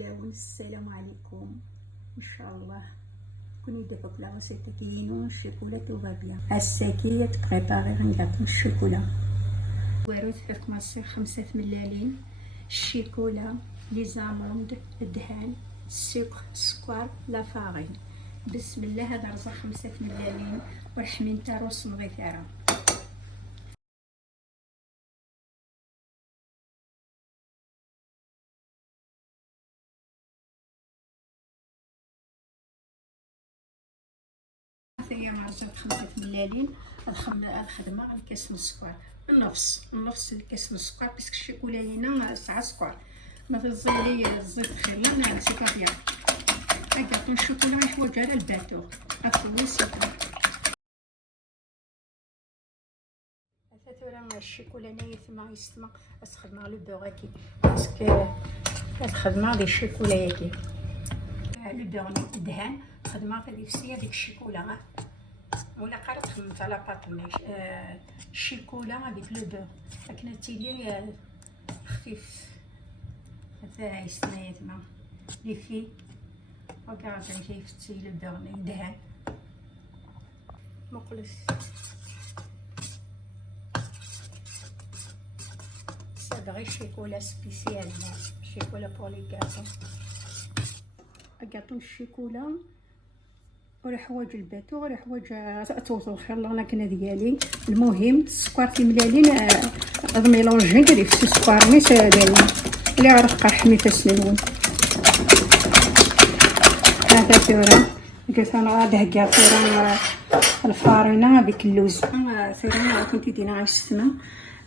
السلام عليكم. ان شاء الله كوني دابا بلا ريسيت كينو الشوكولا تو با بيان. الساكيه تبريباري غنقطعو الشوكولا واروت فيك ماسي 5 ملالين الشيكولا لي زاموند الدهان السكر لا فارين. بسم الله. هذا رزق 5 ملالين ورحمين تاع روس مغيثاره. هي معجون 5 ملالين. الخدمه على كاس من السكر، نص الكاس من السكر باسكو الشيكولا هنا ساعه سكر. ما تزيلي الزيت خير سي با بيان. هكا الشوكولا يحوج على الباتو هاكا سيكا. ثورة الشوكولا نايا ثما يستما استخدمها لو بوغاكي باسكو الخدمه ديال الشوكولا ياكي لو بوغ دهان خدمه في هذيك السيا ديك الشوكولا ولا قرات خدمت على باطونيش الشيكولا هذيك لو بوغ لكن تيلي خفيف هذا يستنى تما لي في وكاع جاي فتي لو بوغ دهان مقلس. هذا غير شيكولا سبيسيال شيكولا بور لي كاطو الشيكولا ولا حوايج الباتو ولا حوايج توصل خير الله. انا كنا ديالي المهم السكر في ملالين ميلونجي ندير في السكر مي ديالنا اللي عرف قرحمي تسنون. هذا ثورة قلت انا غادي كاع ثورة الفارينه هذيك اللوز ثورة كنت دينا غيستما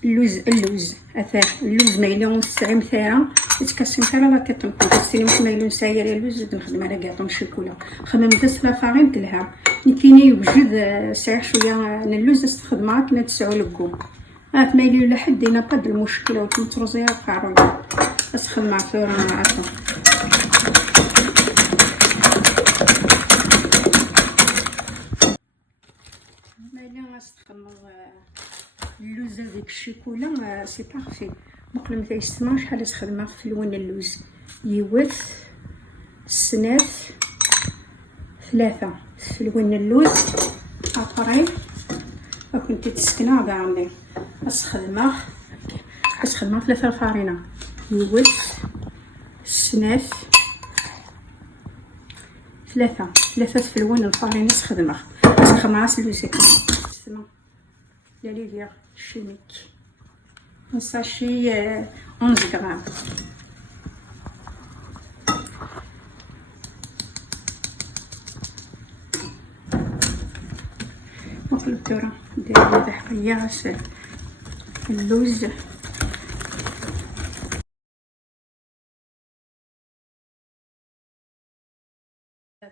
اللوز اثاه اللوز مايلون ساعه مثاله تكسم مثاله لا كتنقص السينما مايلون ساير اللوز نخدم على كاطون الشوكولا خدمت دس لا فارين كلها كاينه يوجد ساعه شويه اللوز استخدمها كنا تسعو لكم مايلي ولا حد دينا با المشكله وتمتروزيها قاروي بس خدمه ثورة عطا مايلي نستخدم اللوز ديك الشوكولا سي بارفي. مقلم تاع يستما شحال تخدمها في لون اللوز يوث سناث 3 في لون اللوز ابري كنت تسكنها كاع عندي استخدمها 3 الفارينه يوث سناث 3 في لون الفارينه نستخدمها راس اللوز يستما لا ليفير chimique un sachet 11 grammes. نقلب الذرة ندير تحتيا اللوز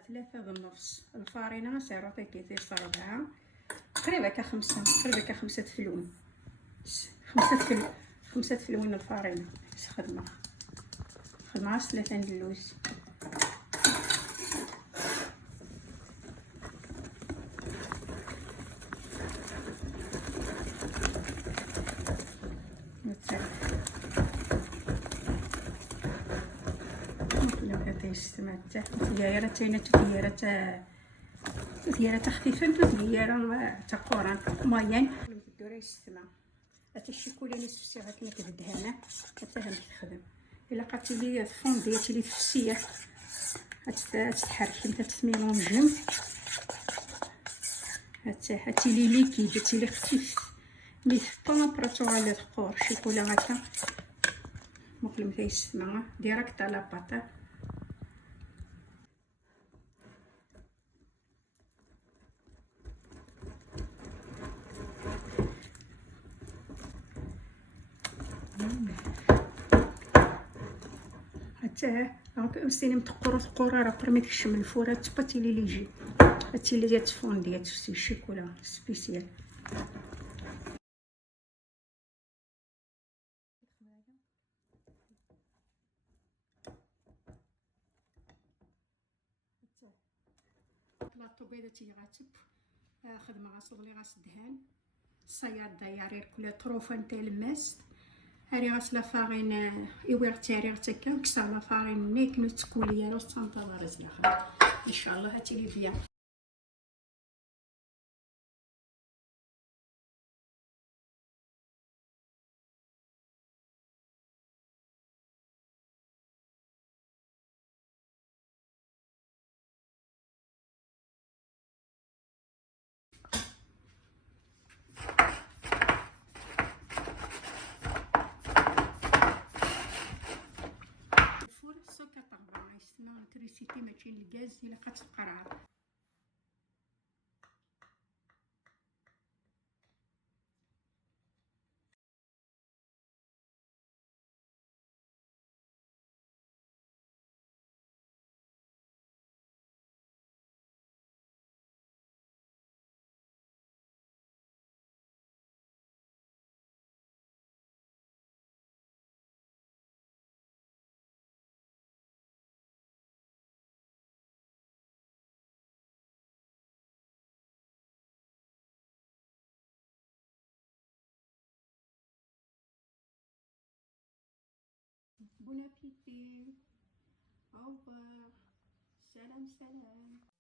ثلاثة ونص الفارينة سعرها كيدير 4 تقريبا كخمسة تقريبا كخمسة فلون 5 فلون الفارينة خدمة 3 اللوز ديالها خفيفه ديالها تاع قران موين الدوره يستمع حتى الشوكولا نصف ساعه كنا كدهانه حتى هم تخدم الا قاتي لي فونديتي لي في السياح تتحرك نتا تميلونجي حتى لي ليكيد حتى لي خفيف مي طومبراتور على الخور الشوكولا هكا مقلم تاع يستمع ديريكت على باطا حتى السينم تقرا راه برميت الشم الفورات باتي لي يجي هاتي لي ديال تفون ديال الشوكولا سبيسيال. لاطو بيضه تي غاتب خدمه غاصل لي غاس دهان صياد دايرير كل طروفه نتاع الماس هاري غاسلا فارين إويغ تاريغ تكا وكسا لا فارين نيك نو تكوليا روس تنتظر زلاخا إن شاء الله هاتيلي بيان. الفور سو كطغبا يسمى الكتريسيتي ماشي الغاز إلا كتقرعر. بون ابيتي. au revoir. سلام سلام.